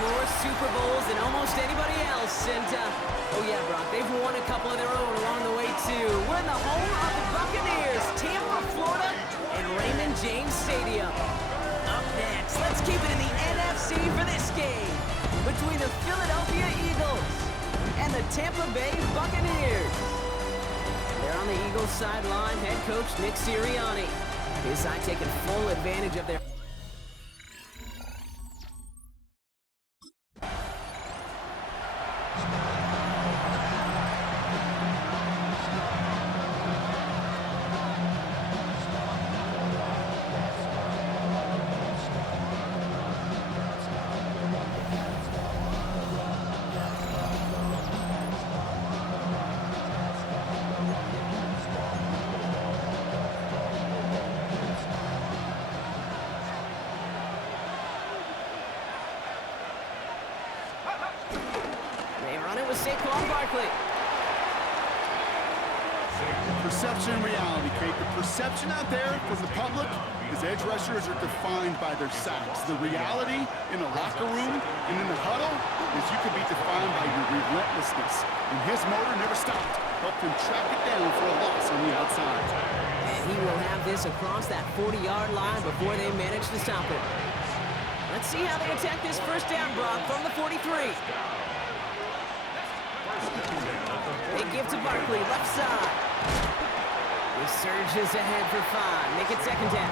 more Super Bowls than almost anybody else. And, oh yeah, Brock, they've won a couple of their own along the way, too. We're in the home of the Buccaneers, Tampa, Florida, and Raymond James Stadium. Up next, let's keep it in the NFC for this game between the Philadelphia Eagles and the Tampa Bay Buccaneers. They're on the Eagles sideline, head coach Nick Sirianni. His side taking full advantage of their... Perception and reality, Kate. The perception out there from the public is edge rushers are defined by their sacks. The reality in a locker room and in the huddle is you can be defined by your relentlessness. And his motor never stopped. Helped him track it down for a loss on the outside. And he will have this across that 40-yard line before they manage to stop it. Let's see how they attack this first down, Brock, from the 43. They give to Barkley, left side. He surges ahead for 5. Make it second down.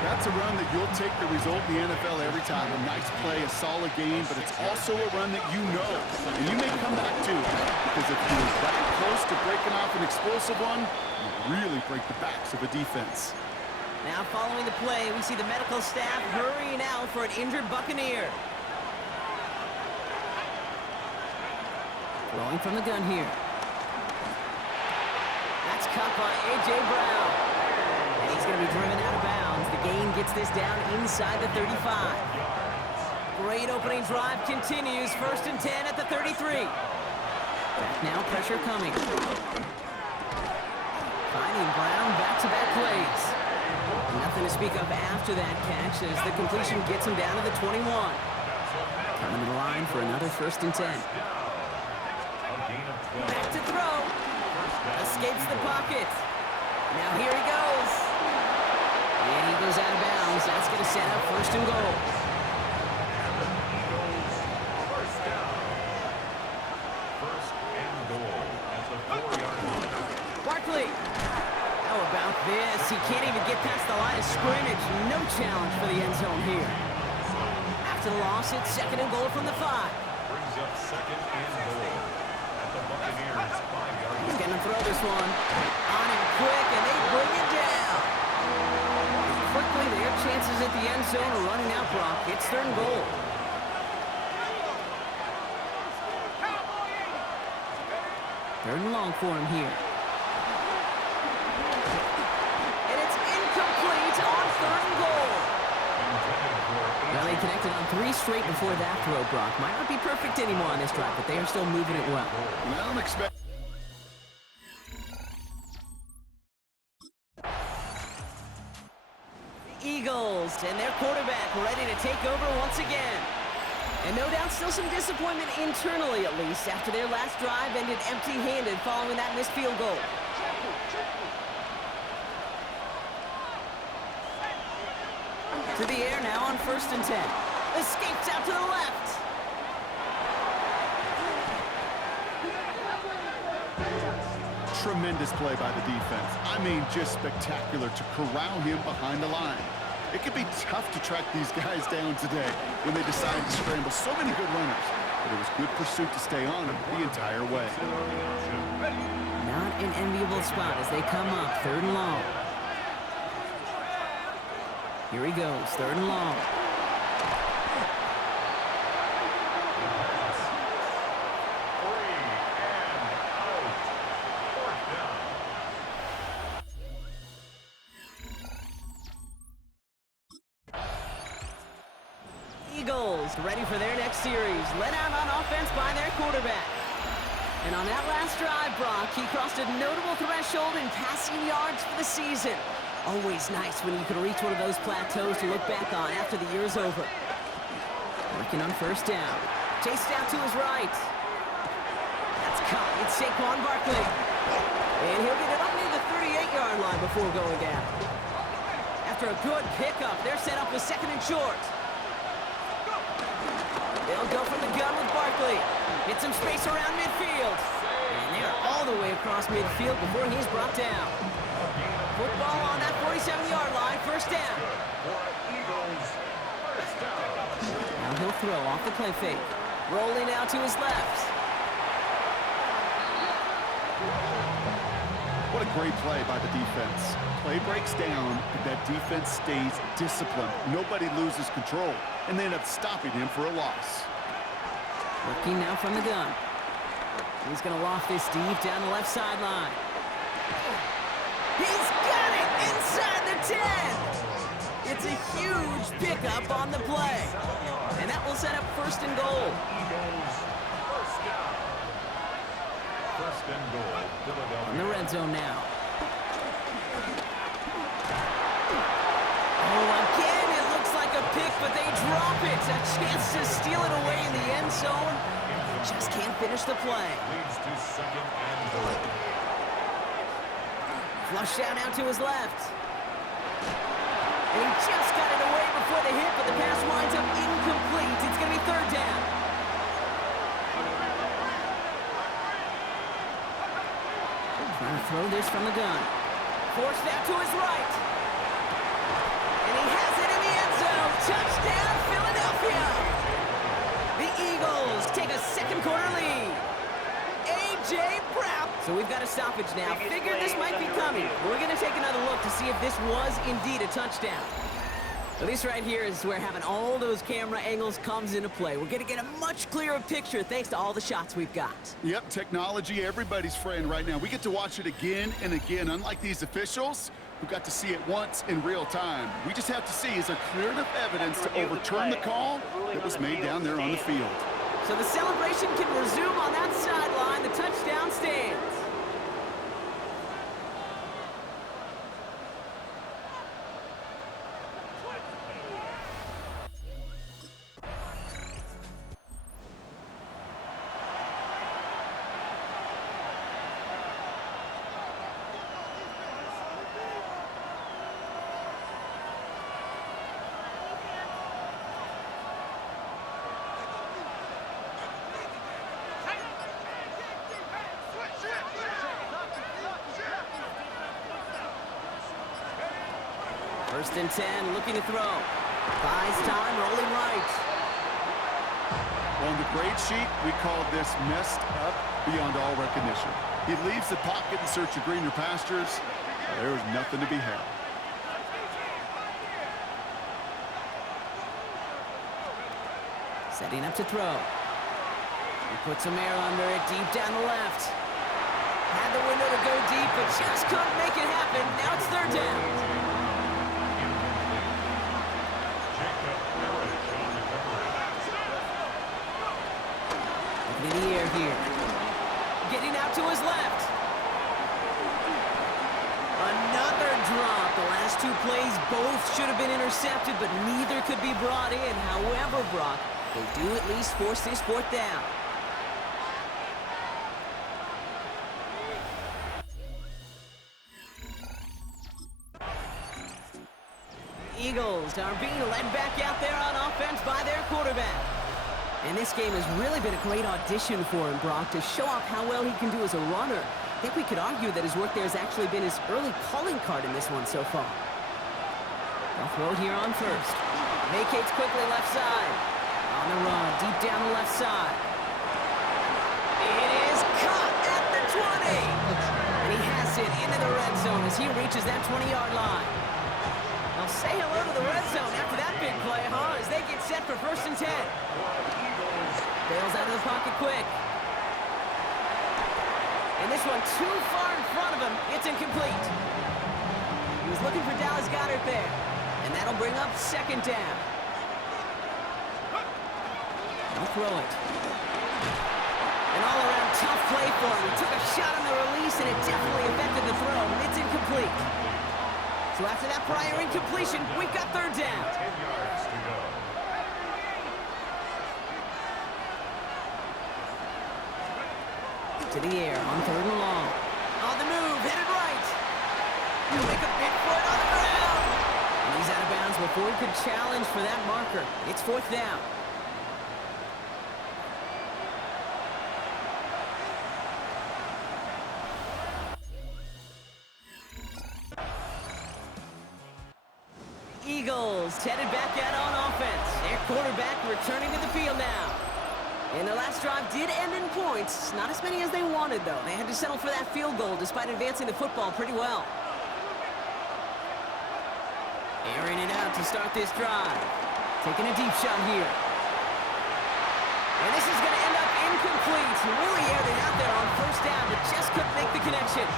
That's a run that you'll take the result in the NFL every time. A nice play, a solid game, but it's also a run that you know. And you may come back to, because if you're that close to breaking off an explosive one, you really break the backs of a defense. Now following the play, we see the medical staff hurrying out for an injured Buccaneer. Rolling from the gun here. That's caught by A.J. Brown. And he's going to be driven out of bounds. The gain gets this down inside the 35. Great opening drive continues. 1st and 10 at the 33. Back now, pressure coming. Finding Brown back-to-back plays. Nothing to speak of after that catch as the completion gets him down to the 21. Coming to the line for another 1st and 10. Back to throw. Escapes the pocket. Now here he goes. And he goes out of bounds. That's going to set up 1st and goal. Barkley. How about this? He can't even get past the line of scrimmage. No challenge for the end zone here. After the loss, it's 2nd and goal from the 5. Brings up 2nd and goal. He's going to throw this one on him quick, and they bring it down. Quickly, their chances at the end zone are running out, Brock. It's 3rd and goal. Third and long for him here. And it's incomplete on 3rd and goal. Well, they connected on 3 straight before that throw, Brock. Might not be perfect anymore on this drive, but they are still moving it well. And I don't expect... The Eagles and their quarterback ready to take over once again. And no doubt still some disappointment internally, at least, after their last drive ended empty-handed following that missed field goal. To the air now on 1st and 10. Escapes out to the left. Tremendous play by the defense. I mean, just spectacular to corral him behind the line. It can be tough to track these guys down today when they decide to scramble so many good runners. But it was good pursuit to stay on him the entire way. Not an enviable spot as they come up 3rd and long. Here he goes, 3rd and long. Eagles ready for their next series. Led out on offense by their quarterback. And on that last drive, Brock, he crossed a notable threshold in passing yards for the season. Always nice when you can reach one of those plateaus to look back on after the year's over. Working on first down. Chased out to his right. That's caught. It's Saquon Barkley. And he'll get it up near the 38-yard line before going down. After a good pickup, they're set up with second and short. They'll go from the gun with Barkley. Hit some space around midfield. And they're all the way across midfield before he's brought down. Football on that 47-yard line, first down. Now he'll throw off the play fake. Rolling out to his left. What a great play by the defense. Play breaks down, but that defense stays disciplined. Nobody loses control, and they end up stopping him for a loss. Working now from the gun. He's going to loft this deep down the left sideline. He's got it inside the 10. It's a huge pickup on the play. And that will set up first and goal. First and goal, Philadelphia. In the red zone now. Oh, again, it looks like a pick, but they drop it. A chance to steal it away in the end zone. Just can't finish the play. Leads to second and goal. Flush down out to his left. And he just got it away before the hit, but the pass winds up incomplete. It's going to be third down. Trying to throw this from the gun. Forced out to his right. And he has it in the end zone. Touchdown, Philadelphia. The Eagles take a second quarter lead. A.J. Brown. So we've got a stoppage now. Figured this might be coming. We're going to take another look to see if this was indeed a touchdown. So this right here is where having all those camera angles comes into play. We're going to get a much clearer picture thanks to all the shots we've got. Yep, technology, everybody's friend right now. We get to watch it again and again, unlike these officials who got to see it once in real time. We just have to see, is there clear enough evidence to overturn the call that was made down there on the field? So the celebration can resume on that sideline. The touchdown stands. First and 10, looking to throw. Buys time, rolling right. On the grade sheet, we call this messed up beyond all recognition. He leaves the pocket in search of greener pastures. There's nothing to be had. Setting up to throw. He puts some air under it, deep down the left. Had the window to go deep, but just couldn't make it happen. Now it's third down. In the air here. Getting out to his left. Another drop. The last two plays both should have been intercepted, but neither could be brought in. However, Brock, they do at least force this fourth down. Eagles are being led back out there on offense by their quarterback. And this game has really been a great audition for him, Brock, to show off how well he can do as a runner. I think we could argue that his work there has actually been his early calling card in this one so far. They'll throw it here on first. Vacates quickly left side. On the run, deep down the left side. It is caught at the 20. And he has it into the red zone as he reaches that 20-yard line. Now say hello to the red zone after that big play, huh? As they get set for first and 10. Bails out of the pocket quick. And this one too far in front of him. It's incomplete. He was looking for Dallas Goedert there. And that'll bring up second down. They'll throw it. An all-around tough play for him. He took a shot on the release, and it definitely affected the throw. It's incomplete. So after that prior incompletion, we've got third down. 10 yards to go. To the air on 3rd and long. On the move, headed right. He'll make a big for it on the ground. And he's out of bounds before he could challenge for that marker. It's 4th down. Eagles headed back out on offense. Their quarterback returning to the field now. And their last drive did end in points. Not as many as they wanted, though. They had to settle for that field goal despite advancing the football pretty well. Airing it out to start this drive. Taking a deep shot here. And this is going to end up incomplete. Really aired it out there on 1st down, but just couldn't make the connection.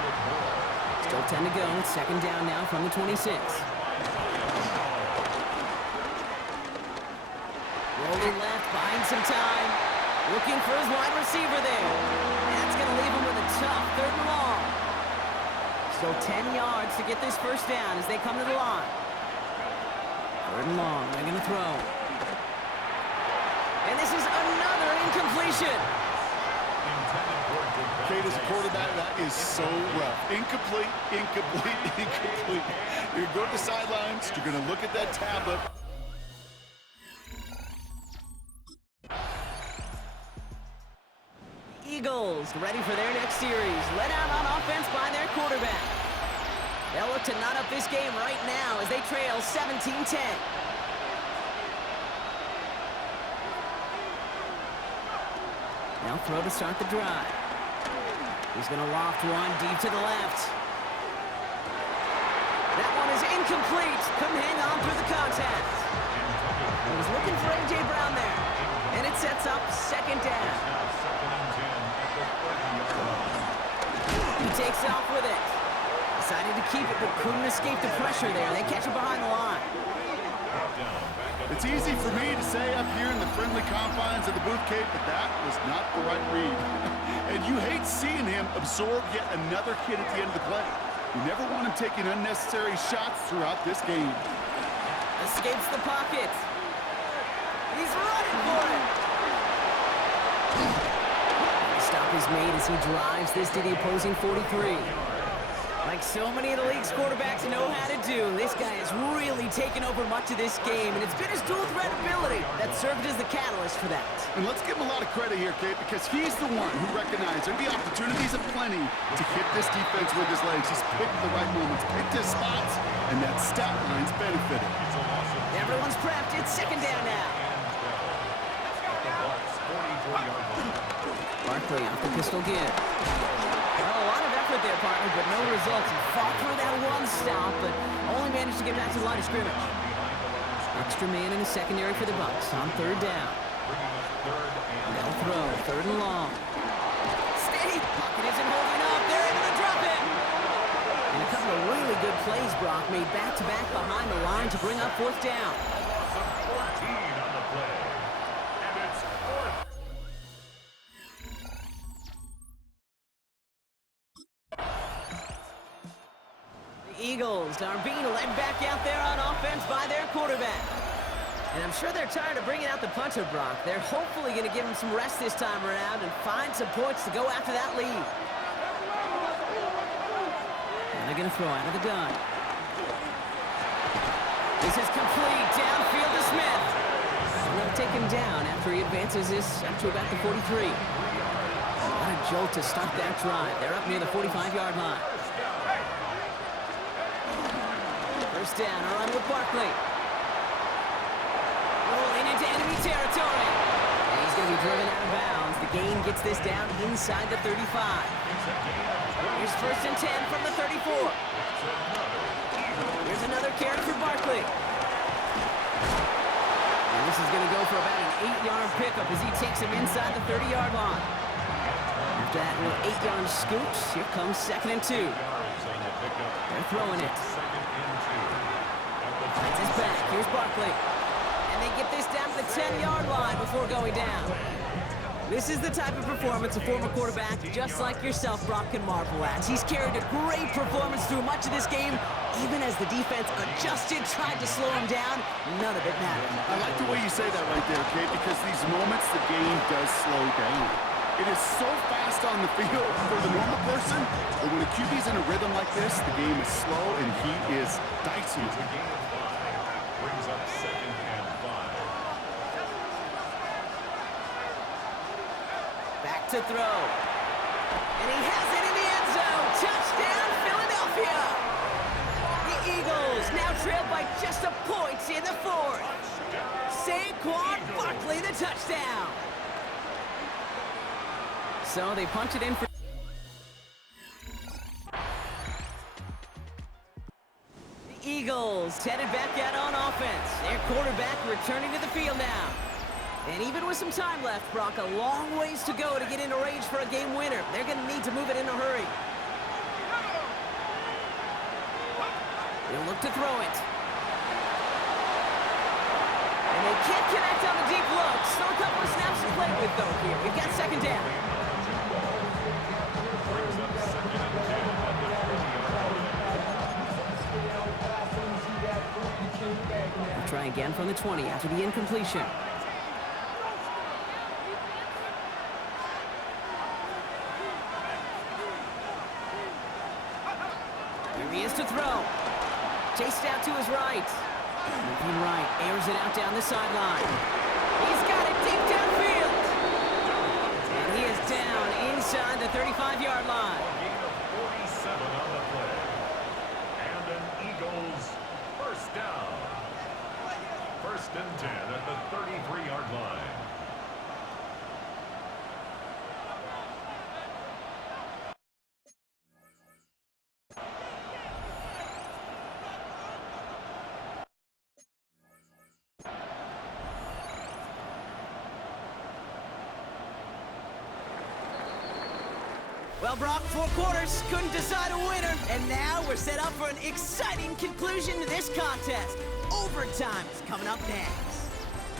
Still 10 to go. It's 2nd down now from the 26. Rolling left, buying some time. Looking for his wide receiver there. That's going to leave him with a tough 3rd and long. Still 10 yards to get this 1st down as they come to the line. 3rd and long, they're going to throw. And this is another incompletion. Kate, as a quarterback, that is so rough. Incomplete, incomplete, incomplete. You're going to go to the sidelines, you're going to look at that tablet. Eagles ready for their next series. Led out on offense by their quarterback. They'll look to knot up this game right now as they trail 17-10. Now throw to start the drive. He's going to loft one deep to the left. That one is incomplete. Couldn't hang on through the contact. He was looking for A.J. Brown there. And it sets up 2nd down. He takes off with it. Decided to keep it, but couldn't escape the pressure there. They catch it behind the line. It's easy for me to say up here in the friendly confines of the booth, Kate, but that was not the right read. And you hate seeing him absorb yet another hit at the end of the play. You never want him taking unnecessary shots throughout this game. Escapes the pocket. He's running for it. Stop is made as he drives this to the opposing 43. Like so many of the league's quarterbacks know how to do, this guy has really taken over much of this game, and it's been his dual threat ability that served as the catalyst for that. And let's give him a lot of credit here, Kate, because he's the one who recognized there'd be opportunities aplenty to hit this defense with his legs. He's picked the right moments, picked his spots, and that stat line's benefited. Everyone's prepped. It's 2nd down now. Barkley off the pistol give. Well, a lot of effort there, partner, but no results. He fought through that one stop, but only managed to get back to the line of scrimmage. Extra man in the secondary for the Bucs on 3rd down. They'll throw, 3rd and long. Steady. Pocket isn't holding up. They're able to drop it. And a couple of really good plays, Brock, made back-to-back behind the line to bring up 4th down. Eagles are being led back out there on offense by their quarterback. And I'm sure they're tired of bringing out the punter, Brock. They're hopefully going to give him some rest this time around and find some points to go after that lead. And they're going to throw out of the gun. This is complete. Downfield to Smith. And they'll take him down after he advances this up to about the 43. What a jolt to start that drive. They're up near the 45-yard line. 1st down, a run with Barkley. Rolling into enemy territory. And he's going to be driven out of bounds. The gain gets this down inside the 35. Here's 1st and 10 from the 34. Here's another carry for Barkley. And this is going to go for about an 8-yard pickup as he takes him inside the 30-yard line. After that little 8-yard scoop, here comes 2nd and 2. They're throwing it. Finds his back. Here's Barkley. And they get this down to the 10-yard line before going down. This is the type of performance a former quarterback just like yourself, Brock, can marvel at. He's carried a great performance through much of this game. Even as the defense adjusted, tried to slow him down, none of it mattered. I like the way you say that right there, Kate, because these moments the game does slow down. It is so fast on the field for the normal person, but when a QB's in a rhythm like this, the game is slow and he is dicey. It's a gain of 5. Brings up 2nd and 5. Back to throw. And he has it in the end zone. Touchdown, Philadelphia. The Eagles now trailed by just a point in the 4th. Saquon Barkley, the touchdown. So they punch it in for... The Eagles headed back out on offense. Their quarterback returning to the field now. And even with some time left, Brock, a long ways to go to get into range for a game winner. They're going to need to move it in a hurry. They'll look to throw it. And they can't connect on the deep look. Still a couple of snaps to play with, though, here. We've got 2nd down. Brings up 2nd and 10 at the 20-yard line. Try again from the 20 after the incompletion. Here he is to throw. Chased out to his right. Moving right, airs it out down the sideline. He's got it deep downfield. And he is down inside the 35-yard line. A gain of 47 on the play. And an Eagles first down. 1st and 10 at the 33-yard line. Well, Brock, 4 quarters, couldn't decide a winner. And now we're set up for an exciting conclusion to this contest. Overtime is coming up next.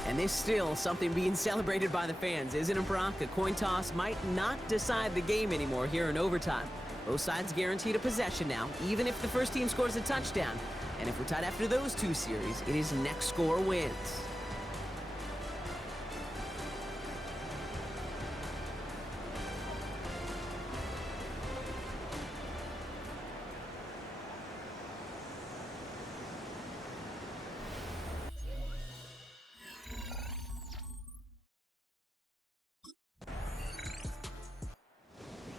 And there's still something being celebrated by the fans, isn't it, Brock? A coin toss might not decide the game anymore here in overtime. Both sides guaranteed a possession now, even if the first team scores a touchdown. And if we're tied after those 2 series, it is next score wins.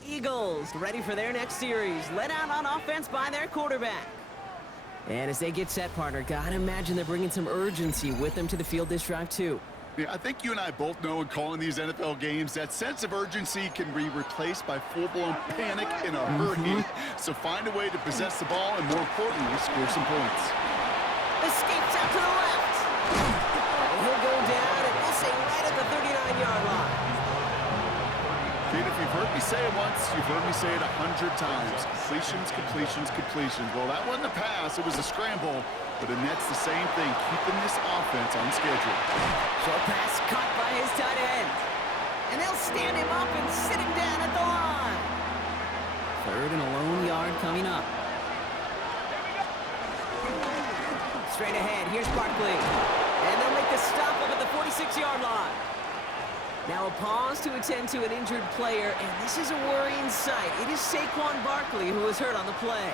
Eagles ready for their next series, led out on offense by their quarterback. And as they get set, partner, gotta imagine they're bringing some urgency with them to the field this drive too. Yeah, I think you and I both know in calling these NFL games that sense of urgency can be replaced by full-blown panic in a hurry. So find a way to possess the ball and, more importantly, score some points. Escapes out to the left. And he'll go down, and we'll say right at the 39-yard line. Kid, if you've heard me say it once, you've heard me say it 100 times. Completions, completions, completions. Well, that wasn't a pass. It was a scramble. But Annette's the same thing, keeping this offense on schedule. Short pass caught by his tight end. And they'll stand him up and sit him down at the line. 3rd and a lone yard coming up. Straight ahead, here's Barkley. And they'll make the stop up at the 46-yard line. Now a pause to attend to an injured player, and this is a worrying sight. It is Saquon Barkley who was hurt on the play.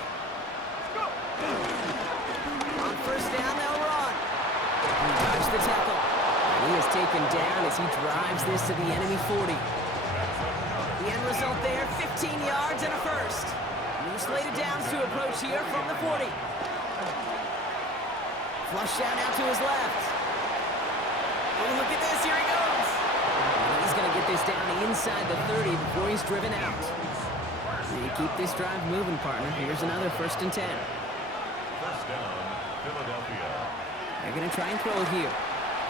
On 1st down, they'll run. He dodged the tackle. He is taken down as he drives this to the enemy 40. The end result there, 15 yards and a first. New slated downs to approach here from the 40. Flush down out to his left. Oh, look at this, here he goes. He's going to get this down inside the 30 before he's driven out. You keep this drive moving, partner. Here's another 1st and 10. First down, Philadelphia. They're going to try and throw it here.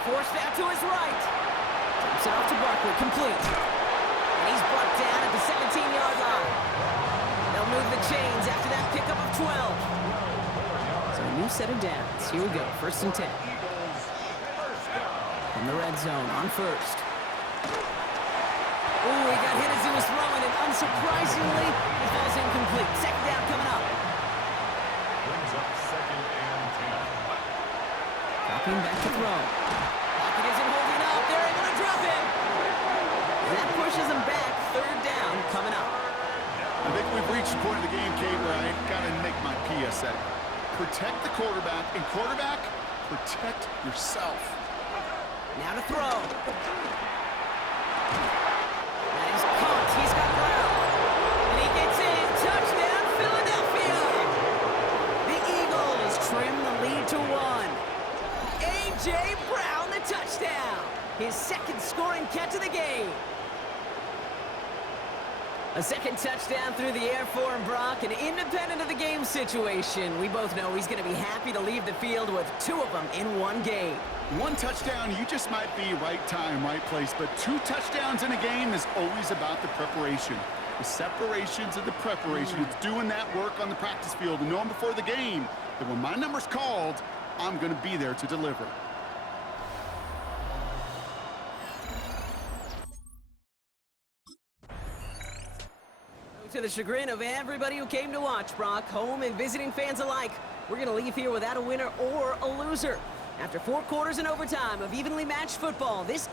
Forced out to his right. Tips it off to Barkley, complete. And he's brought down at the 17-yard line. They'll move the chains after that pickup of 12. So a new set of downs. Here we go, 1st and 10. From the red zone on 1st. Ooh, he got hit as he was throwing, and unsurprisingly, it falls incomplete. 2nd down coming up. Brings up 2nd and 10. Dropping back to throw. Pocket isn't holding up. They're able to drop him. And that pushes him back third down coming up. I think we've reached the point of the game, Kate, where I got to make my PSA. Protect the quarterback, and quarterback, protect yourself. Now to throw. That is caught. He's got Brown. And he gets in. Touchdown, Philadelphia. The Eagles trim the lead to 1. A.J. Brown, the touchdown. His second scoring catch of the game. A second touchdown through the air for him, Brock, and independent of the game situation, we both know he's going to be happy to leave the field with 2 of them in one game. 1 touchdown, you just might be right time, right place, but 2 touchdowns in a game is always about the preparation. The separations of the preparation. It's doing that work on the practice field and knowing before the game that when my number's called, I'm going to be there to deliver. To the chagrin of everybody who came to watch, Brock, home and visiting fans alike, we're going to leave here without a winner or a loser. After 4 quarters in overtime of evenly matched football, this